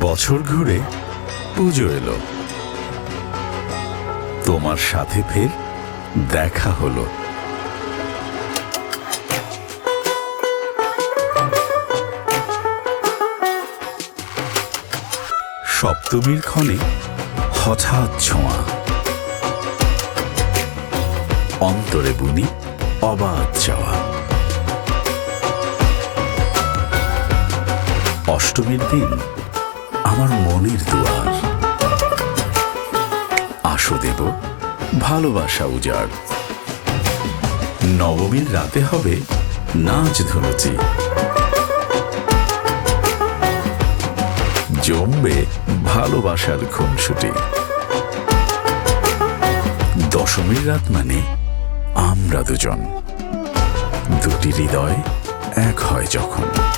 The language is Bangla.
বছর ঘুরে পুজো এলো। তোমার সাথে ফের দেখা হলো। সপ্তমীর ক্ষণে হঠাৎ ছোঁয়া। অন্তরে বুনি অবাধ যাওয়া অষ্টমীর দিন আমার মনের দুয়ার। আসো দেব, ভালোবাসা উজাড়। নবমীর রাতে হবে নাচ ধনুচি। জমবে ভালোবাসার খুনসুটি। দশমীর রাত মানে আমরা দুজন। দুটি হৃদয় এক হয় যখন।